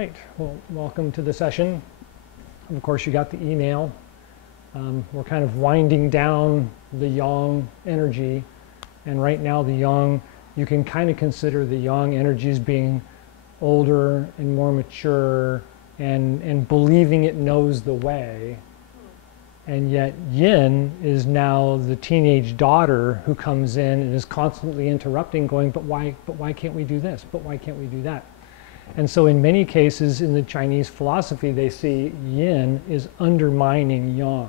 right, well, welcome to the session. Of course, you got the email. We're kind of winding down the yang energy, and right now the yang, you can kind of consider the yang energies being older and more mature and believing it knows the way. And yet yin is now the teenage daughter who comes in and is constantly interrupting, going, but why can't we do this? But why can't we do that? And so in many cases in the Chinese philosophy, they see yin is undermining yang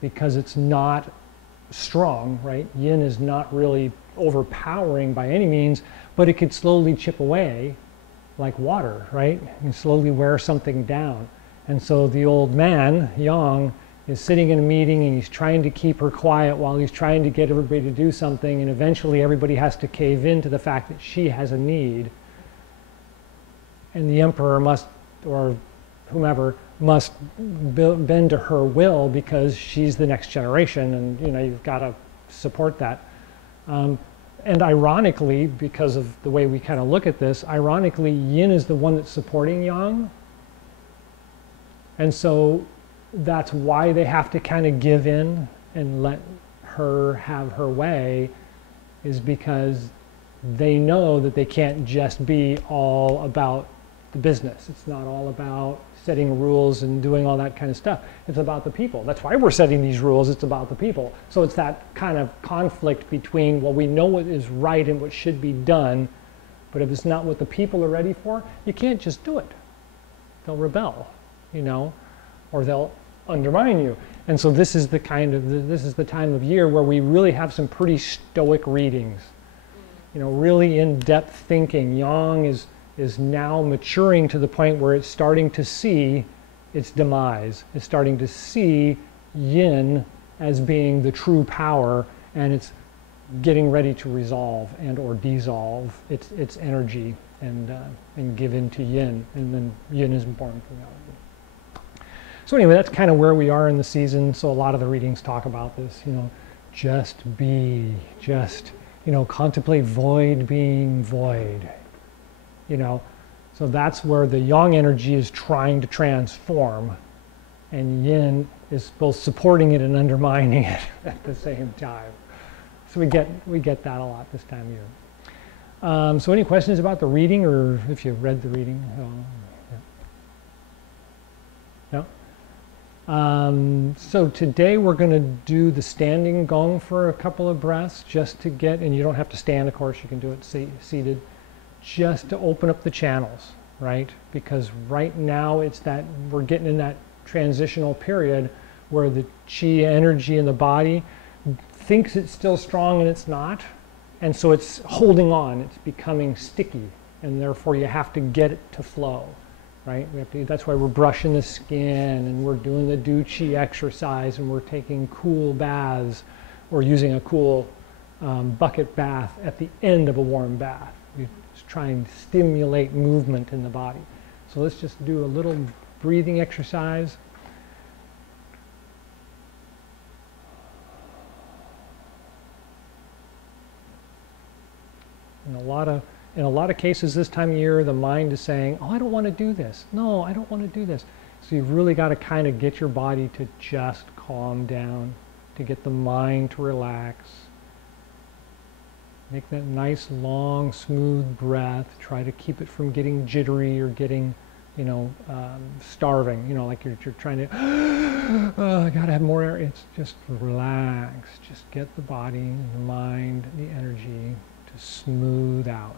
because it's not strong, right? Yin is not really overpowering by any means, but it could slowly chip away like water, right? And slowly wear something down. And so the old man, Yang, is sitting in a meeting and he's trying to keep her quiet while he's trying to get everybody to do something, and eventually everybody has to cave in to the fact that she has a need. And the emperor must, or whomever, must bend to her will because she's the next generation, and you've got to support that. And ironically, because of the way we kind of look at this, ironically, yin is the one that's supporting yang. And so that's why they have to kind of give in and let her have her way, is because they know that they can't just be all about the business. It's not all about setting rules and doing all that kind of stuff. It's about the people. That's why we're setting these rules. It's about the people. So it's that kind of conflict between, well, we know what is right and what should be done, but if it's not what the people are ready for, you can't just do it. They'll rebel, or they'll undermine you. And so this is the this is the time of year where we really have some pretty stoic readings, really in-depth thinking. Yang is now maturing to the point where it's starting to see its demise. It's starting to see yin as being the true power, and it's getting ready to resolve and or dissolve its energy and give in to yin, and then yin is born from that. So anyway, that's kind of where we are in the season. So a lot of the readings talk about this, just be, contemplate void being void. So that's where the yang energy is trying to transform, and yin is both supporting it and undermining it at the same time. So we get that a lot this time of year. So any questions about the reading, or if you read the reading? No? So today we're going to do the standing gong for a couple of breaths, just to get, and you don't have to stand, of course, you can do it seated, just to open up the channels, right? Because right now we're getting in that transitional period where the chi energy in the body thinks it's still strong and it's not, and so it's holding on, it's becoming sticky, and therefore you have to get it to flow, right? That's why we're brushing the skin, and we're doing the Du Chi exercise, and we're taking cool baths, or using a cool bucket bath at the end of a warm bath. Try and stimulate movement in the body. So let's just do a little breathing exercise. In a lot of cases this time of year, the mind is saying, oh, I don't want to do this. No, I don't want to do this. So you've really got to kind of get your body to just calm down, to get the mind to relax. Make that nice, long, smooth breath. Try to keep it from getting jittery or getting, starving. Like you're trying to, oh, I gotta have more air. It's just relax. Just get the body, the mind, the energy to smooth out.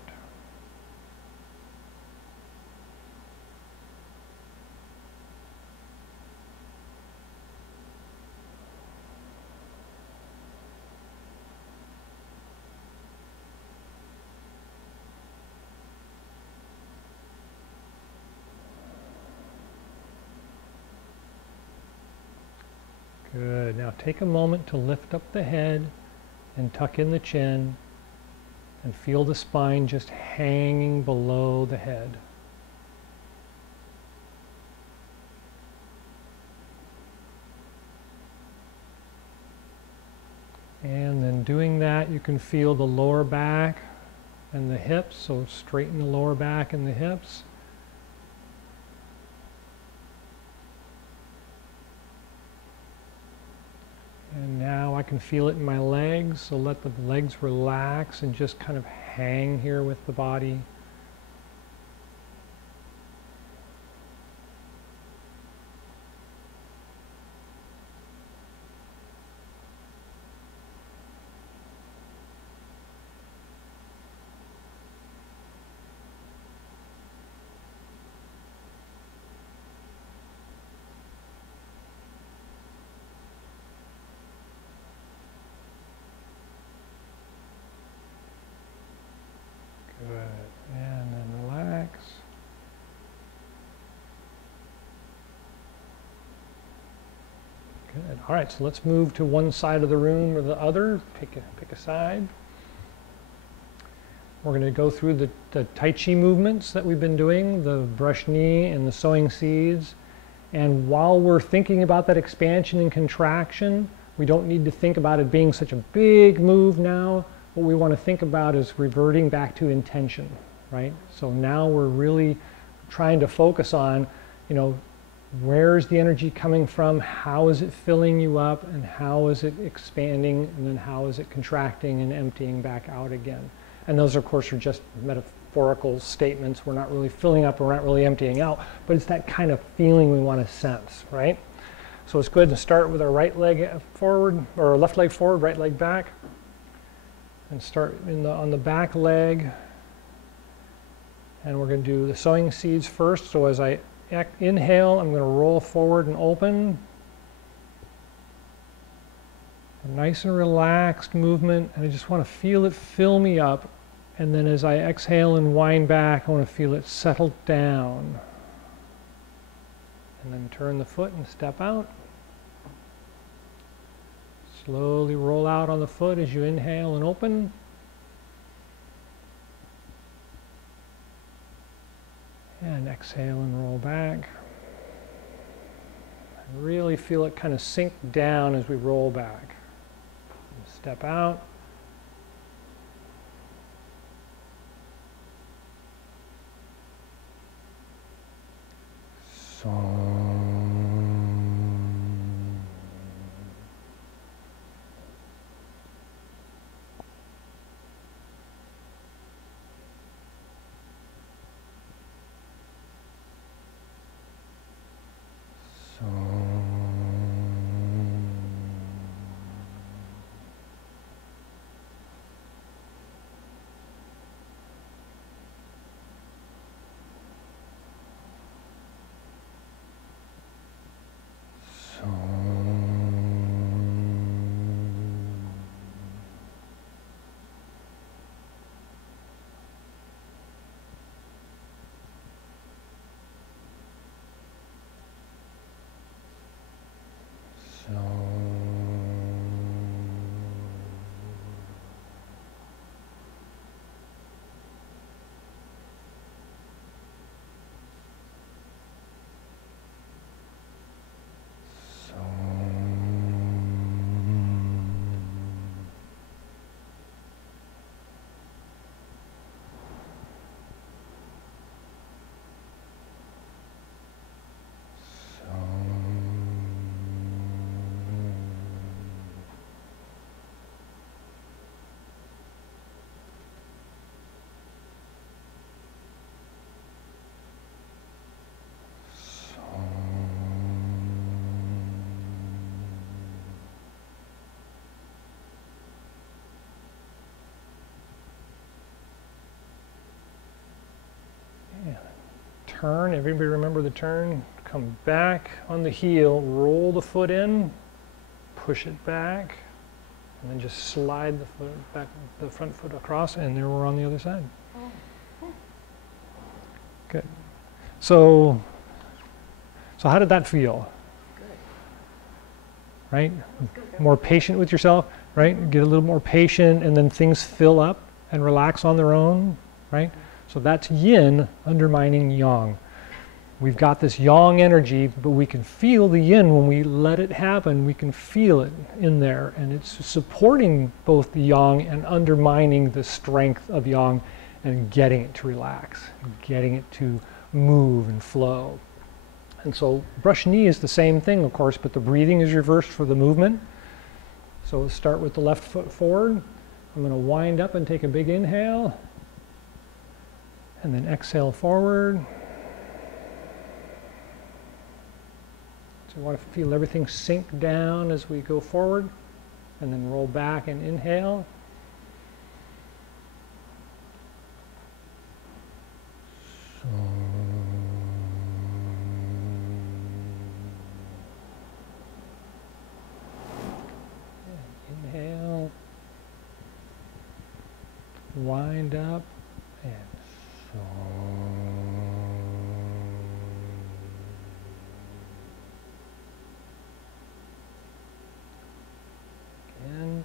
Good. Now take a moment to lift up the head and tuck in the chin and feel the spine just hanging below the head. And then doing that, you can feel the lower back and the hips, so straighten the lower back and the hips. I can feel it in my legs, so let the legs relax and just kind of hang here with the body. Good. And then relax. Good. All right, so let's move to one side of the room or the other. Pick a side. We're going to go through the Tai Chi movements that we've been doing, the brush knee and the sowing seeds. And while we're thinking about that expansion and contraction, we don't need to think about it being such a big move now. What we want to think about is reverting back to intention, right? So now we're really trying to focus on, you know, where's the energy coming from, how is it filling you up, and how is it expanding, and then how is it contracting and emptying back out again. And those, of course, are just metaphorical statements. We're not really filling up, we're not really emptying out, but it's that kind of feeling we want to sense, right? So let's go ahead and start with our right leg forward, or left leg forward, right leg back. And start on the back leg, and we're going to do the sowing seeds first. So as I inhale, I'm going to roll forward and open. A nice and relaxed movement, and I just want to feel it fill me up. And then as I exhale and wind back, I want to feel it settle down. And then turn the foot and step out. Slowly roll out on the foot as you inhale and open. And exhale and roll back. And really feel it kind of sink down as we roll back. Step out. Turn, everybody remember the turn? Come back on the heel, roll the foot in, push it back, and then just slide the foot back, the front foot across, and there we're on the other side. Good. So how did that feel? Good. Right? More patient with yourself, right? Get a little more patient, and then things fill up and relax on their own, right? So that's yin undermining yang. We've got this yang energy, but we can feel the yin when we let it happen. We can feel it in there, and it's supporting both the yang and undermining the strength of yang and getting it to relax, getting it to move and flow. And so brush knee is the same thing, of course, but the breathing is reversed for the movement. So we'll start with the left foot forward. I'm going to wind up and take a big inhale. And then exhale forward. So we want to feel everything sink down as we go forward. And then roll back and inhale. Inhale. Wind up and again.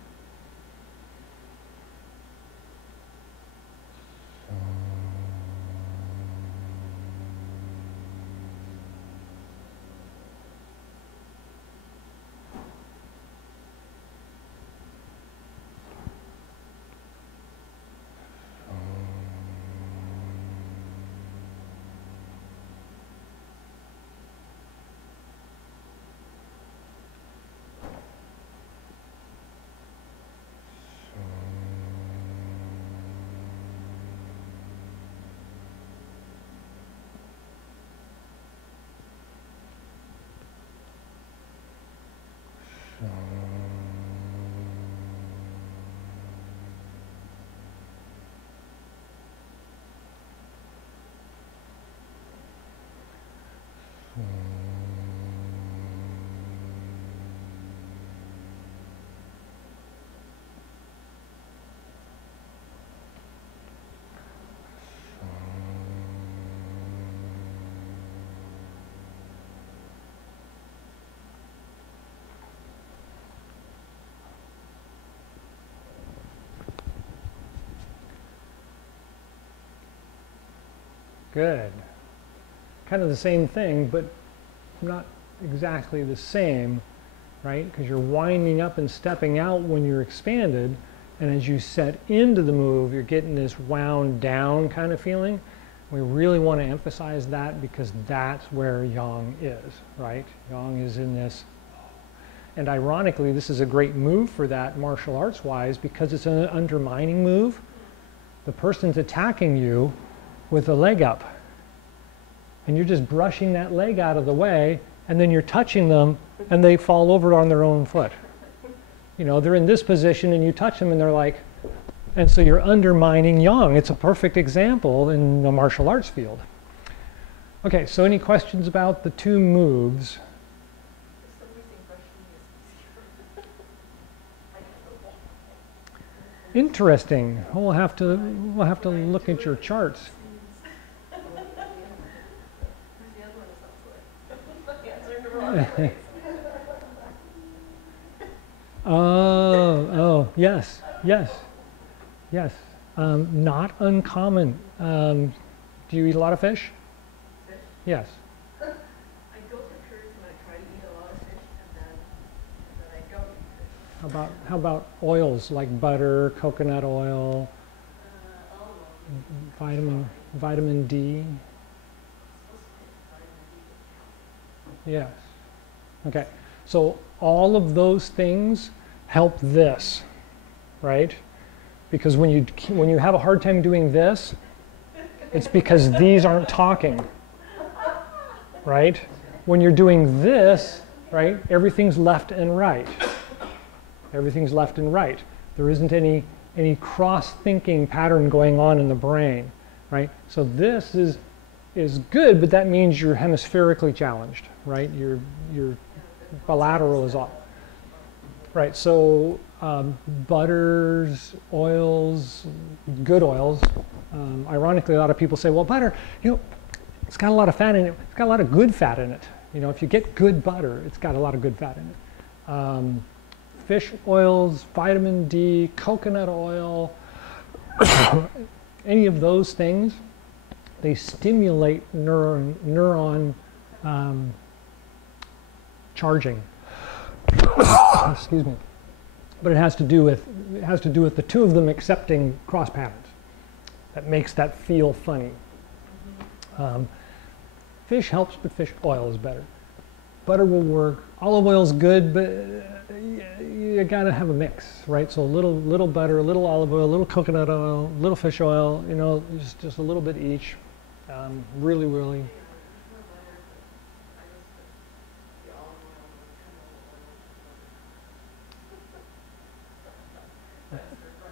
Good. Kind of the same thing, but not exactly the same, right? Because you're winding up and stepping out when you're expanded, and as you set into the move, you're getting this wound down kind of feeling. We really want to emphasize that because that's where yang is, right? Yang is in this. And ironically, this is a great move for that martial arts wise because it's an undermining move. The person's attacking you with a leg up. And you're just brushing that leg out of the way, and then you're touching them, and they fall over on their own foot. You know, they're in this position, and you touch them, and they're like, and so you're undermining yang. It's a perfect example in the martial arts field. Okay, so any questions about the two moves? Interesting. We'll have to look at your charts. Oh, yes. Not uncommon. Do you eat a lot of fish? Fish? Yes. I go for periods when I try to eat a lot of fish, and then I don't eat fish. How about oils like butter, coconut oil, vitamin D? Yes. Okay. So all of those things help this, right? Because when you have a hard time doing this, it's because these aren't talking, right? When you're doing this, right, everything's left and right. Everything's left and right. There isn't any cross-thinking pattern going on in the brain, right? So this is good, but that means you're hemispherically challenged, right? Your bilateral is off. Right, so butters, oils, good oils. Ironically, a lot of people say, well, butter, you know, it's got a lot of fat in it. It's got a lot of good fat in it. You know, if you get good butter, it's got a lot of good fat in it. Fish oils, vitamin D, coconut oil, any of those things, they stimulate neuron charging. Excuse me. But it has to do with the two of them accepting cross patterns. That makes that feel funny. Fish helps, but fish oil is better. butter will work. Olive oil's good, but you gotta have a mix, right? So a little butter, a little olive oil, a little coconut oil, a little fish oil, you know, just a little bit each. Really.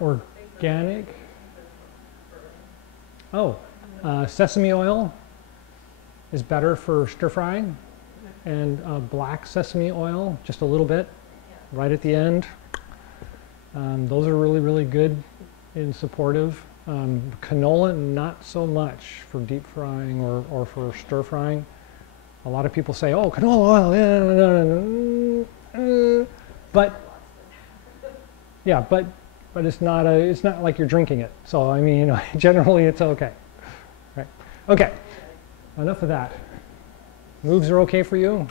Organic. Oh, sesame oil is better for stir frying, and black sesame oil, just a little bit, right at the end. Those are really good and supportive. Canola, not so much for deep frying or for stir frying. A lot of people say, oh, canola oil, yeah, but yeah, but it's not like you're drinking it. So I mean, you know, generally it's okay. Right? Okay. Enough of that. Moves are okay for you?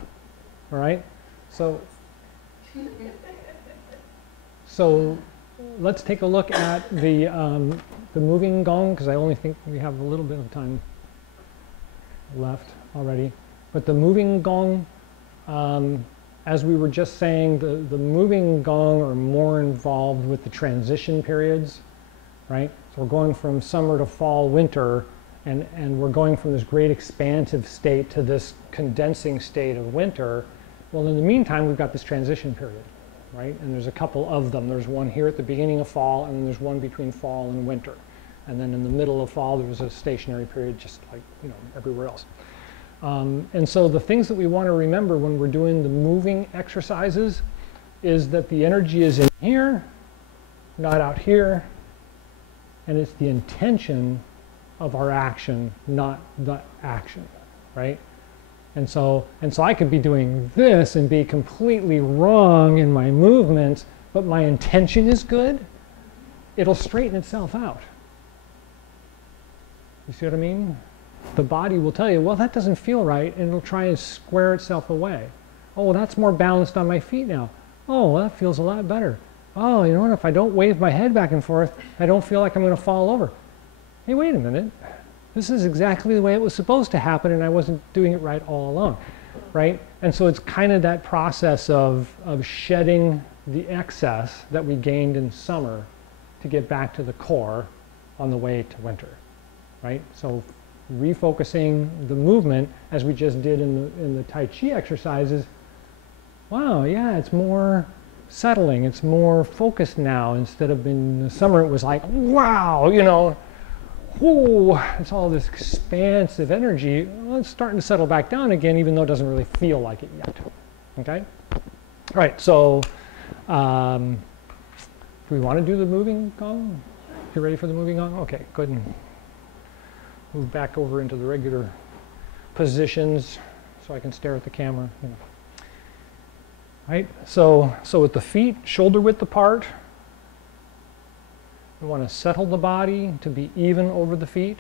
All right? So let's take a look at the moving gong, because I only think we have a little bit of time left already. But the moving gong, as we were just saying, the moving gong are more involved with the transition periods, right? So we're going from summer to fall, winter, and we're going from this great expansive state to this condensing state of winter. Well, in the meantime, we've got this transition period, right? And there's a couple of them. There's one here at the beginning of fall, and then there's one between fall and winter. And then in the middle of fall, there's a stationary period, just like, you know, everywhere else. And so the things that we want to remember when we're doing the moving exercises is that the energy is in here, not out here, and it's the intention of our action, not the action, right? And so I could be doing this and be completely wrong in my movements, but my intention is good. It'll straighten itself out. You see what I mean? The body will tell you, well, that doesn't feel right, and it'll try and square itself away. Oh, that's more balanced on my feet now. Oh, well, that feels a lot better. Oh, you know what? If I don't wave my head back and forth, I don't feel like I'm going to fall over. Hey, wait a minute. This is exactly the way it was supposed to happen, and I wasn't doing it right all along, right? And so it's kind of that process of shedding the excess that we gained in summer to get back to the core on the way to winter, right? So refocusing the movement, as we just did in the Tai Chi exercises, wow, yeah, it's more settling, it's more focused now, instead of in the summer it was like, wow, you know, whoo, it's all this expansive energy. Well, it's starting to settle back down again, even though it doesn't really feel like it yet. Okay? All right, so do we want to do the moving gong? You ready for the moving gong? Okay, go ahead and move back over into the regular positions so I can stare at the camera. You know. Right? So with the feet shoulder width apart, we want to settle the body to be even over the feet,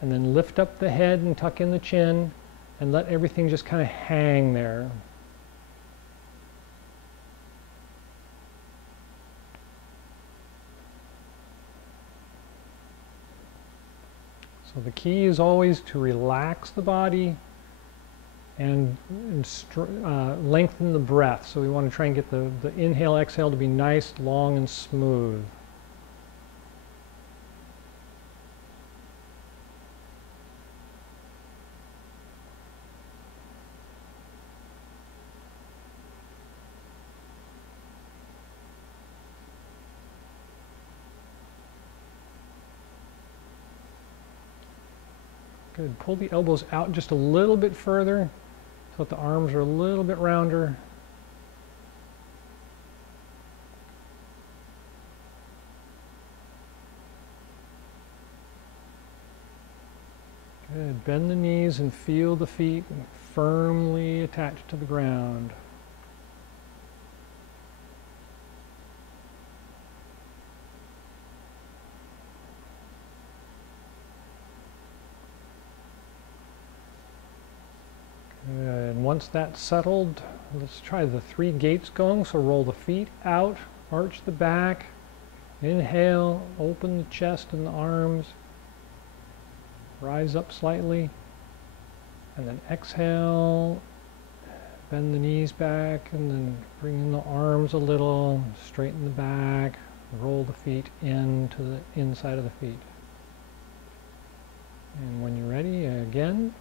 and then lift up the head and tuck in the chin and let everything just kind of hang there. So the key is always to relax the body and lengthen the breath. So we want to try and get the inhale, exhale to be nice, long, and smooth. Good. Pull the elbows out just a little bit further so that the arms are a little bit rounder. Good. Bend the knees and feel the feet firmly attached to the ground. And once that's settled, let's try the 3 gates going. So roll the feet out, arch the back, inhale, open the chest and the arms, rise up slightly, and then exhale, Bend the knees back and then bring in the arms a little, straighten the back, roll the feet into the inside of the feet. And when you're ready, again.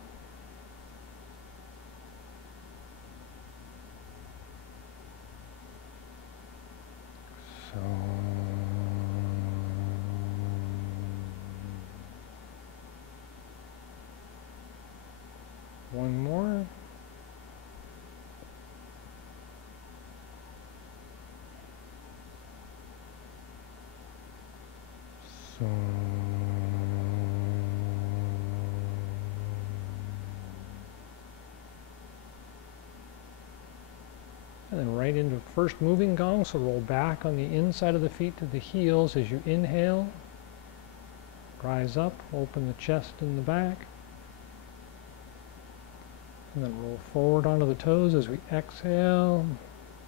So, one more. So, and then right into first moving gong, so roll back on the inside of the feet to the heels as you inhale. Rise up, open the chest and the back. And then roll forward onto the toes as we exhale.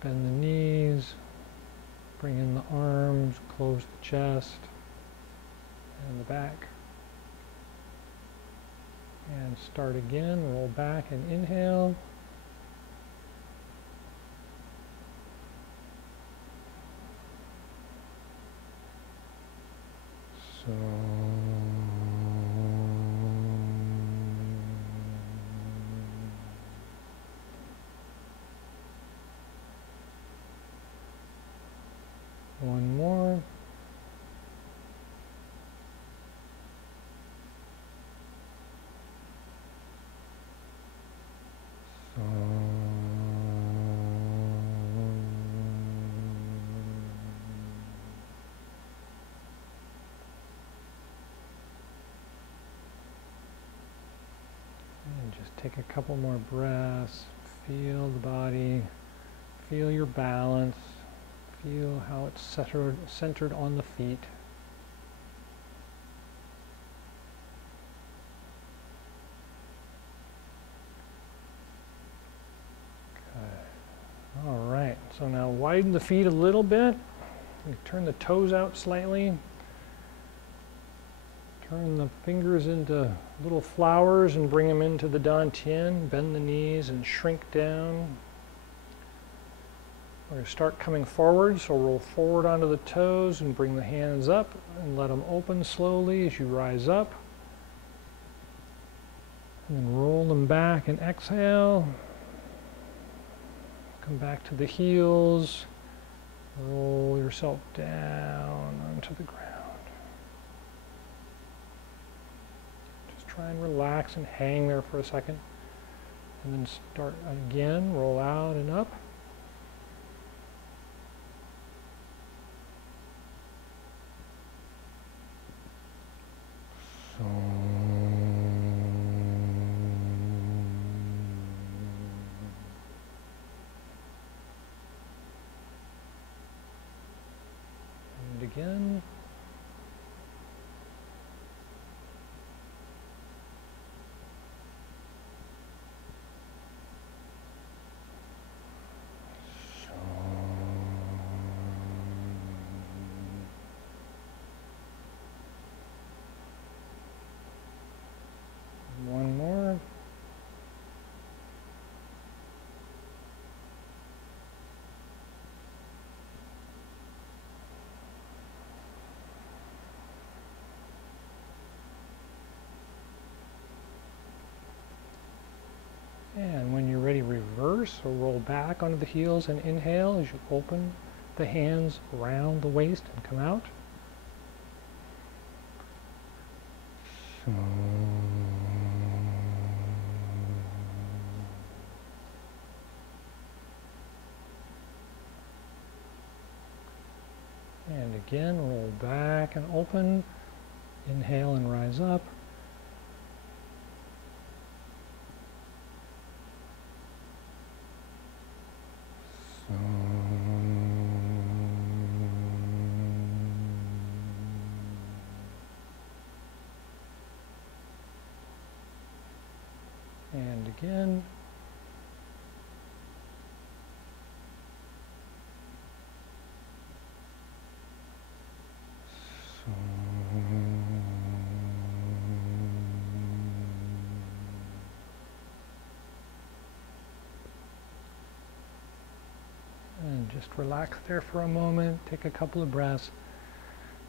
Bend the knees, bring in the arms, close the chest and the back. And start again, roll back and inhale. So, one more. So, and just take a couple more breaths. Feel the body, feel your balance, feel how it's centered on the feet. Okay. All right, so now widen the feet a little bit. You turn the toes out slightly. Turn the fingers into little flowers and bring them into the dantian. Bend the knees and shrink down. We're going to start coming forward, so roll forward onto the toes and bring the hands up and let them open slowly as you rise up. And then roll them back and exhale. Come back to the heels. Roll yourself down onto the ground. Try and relax and hang there for a second. And then start again, roll out and up. So, and again. One more. And when you're ready, reverse, so roll back onto the heels and inhale as you open the hands around the waist and come out. So, and again, roll back and open. Inhale and rise up. So, and again. So, Just relax there for a moment, take a couple of breaths,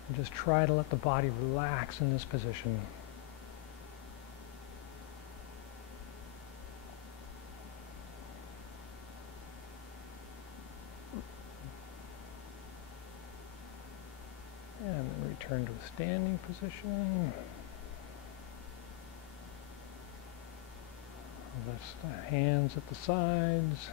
and just try to let the body relax in this position. And then return to a standing position. Rest the hands at the sides.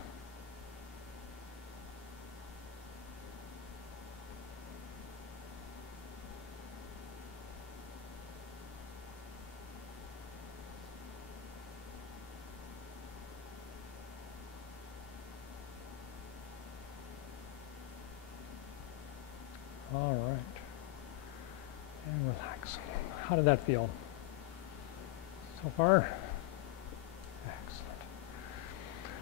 All right. And relax. How did that feel so far? Excellent.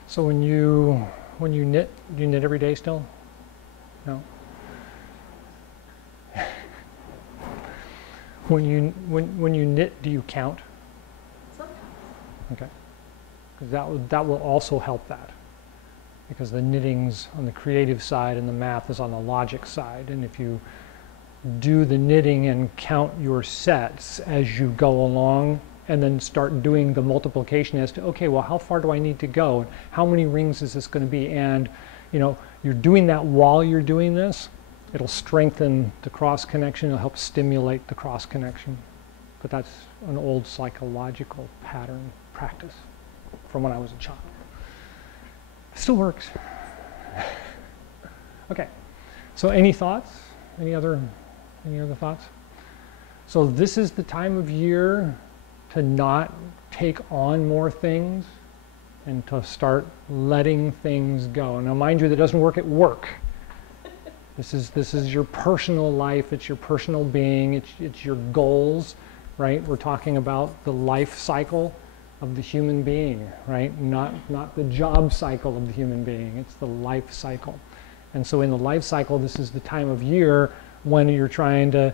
So when you knit, do you knit every day still? No. When you knit, do you count? Sometimes. Okay. Because that will also help that. Because the knitting's on the creative side and the math is on the logic side. And if you do the knitting and count your sets as you go along, and then start doing the multiplication as to, okay, well, how far do I need to go? How many rings is this going to be? And, you know, you're doing that while you're doing this. It'll strengthen the cross connection. It'll help stimulate the cross connection. But that's an old psychological pattern practice from when I was a child. Still works. Okay. So any thoughts? Any other thoughts? So this is the time of year to not take on more things and to start letting things go. Now, mind you, that doesn't work at work. This is your personal life. It's your personal being. It's your goals, right? We're talking about the life cycle of the human being, right? Not the job cycle of the human being. It's the life cycle. And so in the life cycle, this is the time of year when you're trying to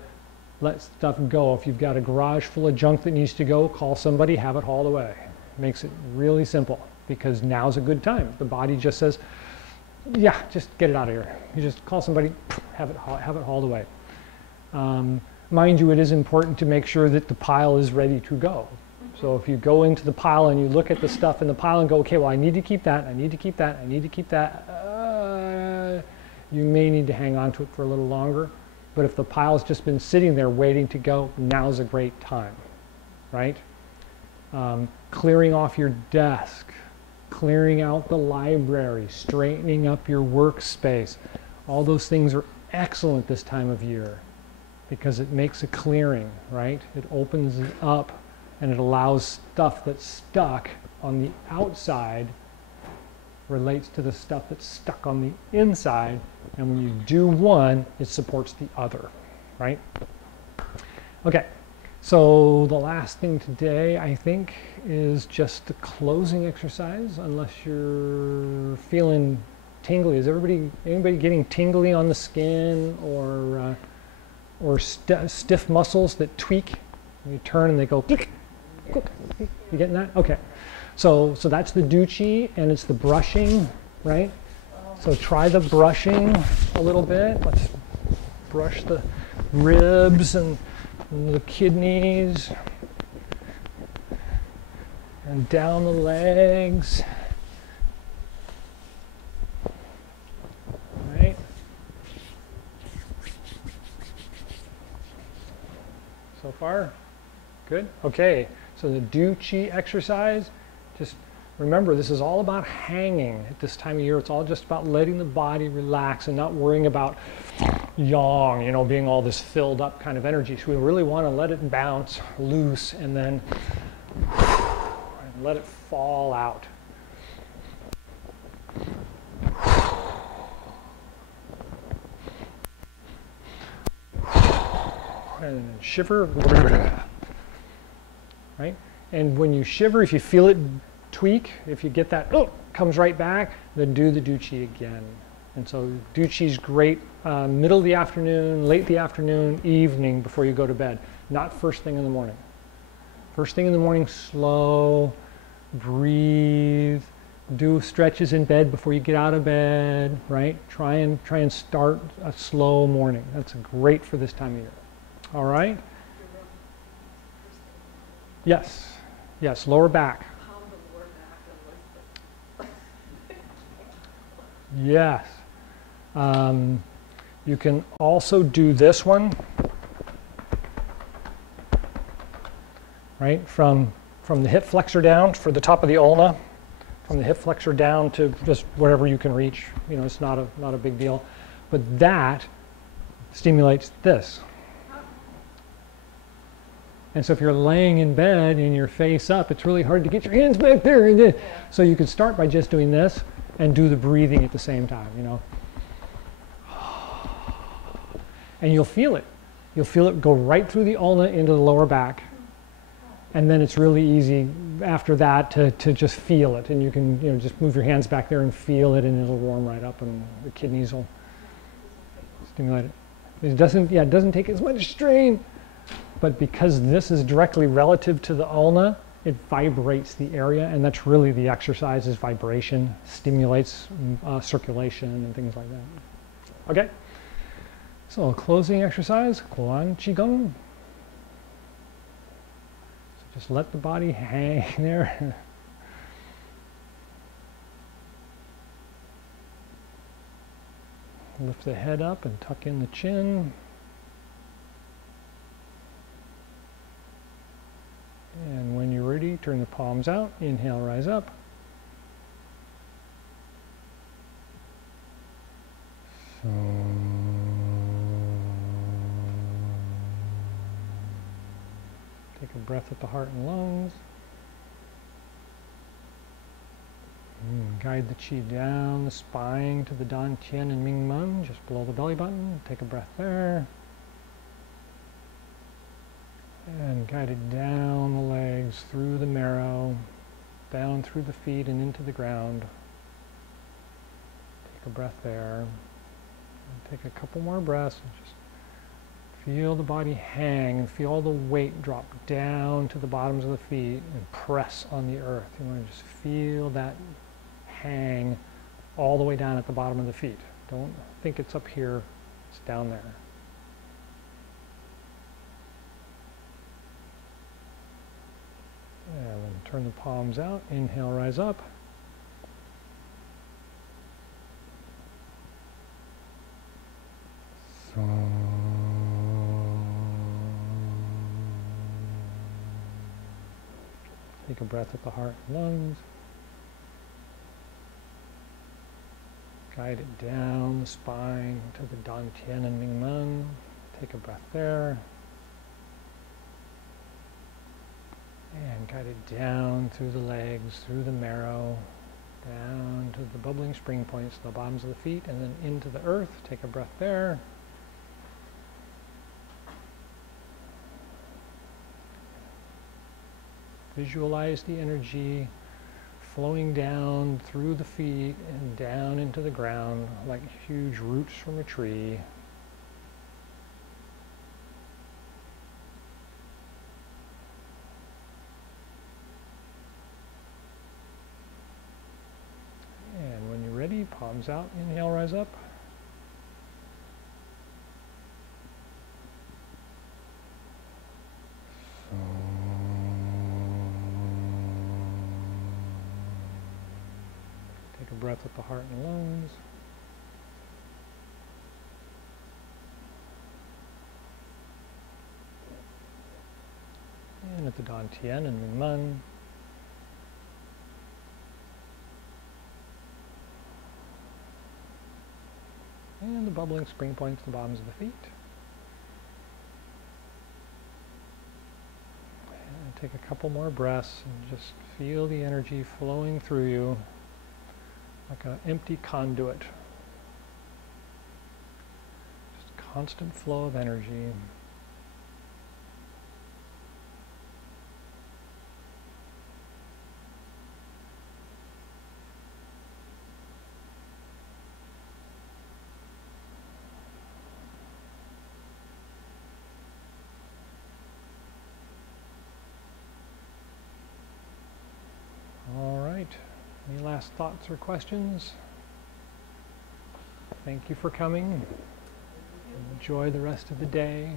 let stuff go. If you've got a garage full of junk that needs to go, call somebody, have it hauled away. Makes it really simple because now's a good time. The body just says, yeah, just get it out of here. You just call somebody, have it hauled away. Mind you, it is important to make sure that the pile is ready to go. So if you go into the pile and you look at the stuff in the pile and go, okay, well, I need to keep that, I need to keep that, I need to keep that, you may need to hang on to it for a little longer. But if the pile's just been sitting there waiting to go, now's a great time, right? Clearing off your desk, clearing out the library, straightening up your workspace. All those things are excellent this time of year because it makes a clearing, right? It opens it up and it allows stuff that's stuck on the outside relates to the stuff that's stuck on the inside. And when you do one, it supports the other, right? Okay, so the last thing today, I think, is just the closing exercise, unless you're feeling tingly. Is anybody getting tingly on the skin or stiff muscles that tweak? You turn and they go click, click. You getting that? Okay. So that's the Chi, and it's the brushing, right? So try the brushing a little bit. Let's brush the ribs and the kidneys and down the legs. Right? So far? Good? Okay. So the Chi exercise, just remember, this is all about hanging at this time of year. It's all just about letting the body relax and not worrying about yang, being all this filled up kind of energy. So we really want to let it bounce loose and then let it fall out. And then shiver. Right? And when you shiver, if you feel it tweak, if you get that, comes right back, then do the Chi again. And so Chi is great middle of the afternoon, late the afternoon, evening before you go to bed, not first thing in the morning. First thing in the morning, slow, breathe, Do stretches in bed before you get out of bed, right? Try and start a slow morning. That's great for this time of year. All right? Yes. Yes, lower back. Calm the lower back and Yes. You can also do this one, right? From the hip flexor down for the top of the ulna, from the hip flexor down to just wherever you can reach. You know, it's not a big deal. But that stimulates this. And so if you're laying in bed and you're face up, it's really hard to get your hands back there. And so you could start by just doing this and do the breathing at the same time, you know. And you'll feel it. You'll feel it go right through the ulna into the lower back. And then it's really easy after that to just feel it. And you can, you know, just move your hands back there and feel it, and it'll warm right up, and the kidneys will stimulate it. It doesn't take as much strain. But because this is directly relative to the ulna, it vibrates the area, and that's really the exercise, is vibration, stimulates circulation and things like that. Okay? So closing exercise, Chi Gung. So just let the body hang there. Lift the head up and tuck in the chin. And when you're ready, turn the palms out. Inhale, rise up. So, take a breath at the heart and lungs. Guide the chi down the spine to the Dan Tian and Ming Men, just below the belly button. Take a breath there. And guide it down the legs, through the marrow, down through the feet and into the ground. Take a breath there. And take a couple more breaths and just feel the body hang and feel all the weight drop down to the bottoms of the feet and press on the earth. You want to just feel that hang all the way down at the bottom of the feet. Don't think it's up here, it's down there. And then turn the palms out. Inhale, rise up. So, take a breath at the heart and lungs. Guide it down the spine to the Dan Tian and Ming Men. Take a breath there. And guide it down through the legs, through the marrow, down to the bubbling spring points, the bottoms of the feet, and then into the earth. Take a breath there. Visualize the energy flowing down through the feet and down into the ground like huge roots from a tree. And when you're ready, palms out, inhale, rise up. Take a breath at the heart and lungs. And at the Dan Tian and Ming Men. And the bubbling spring points at the bottoms of the feet. And take a couple more breaths and just feel the energy flowing through you like an empty conduit. Just constant flow of energy. All right. Any last thoughts or questions? Thank you for coming. Enjoy the rest of the day.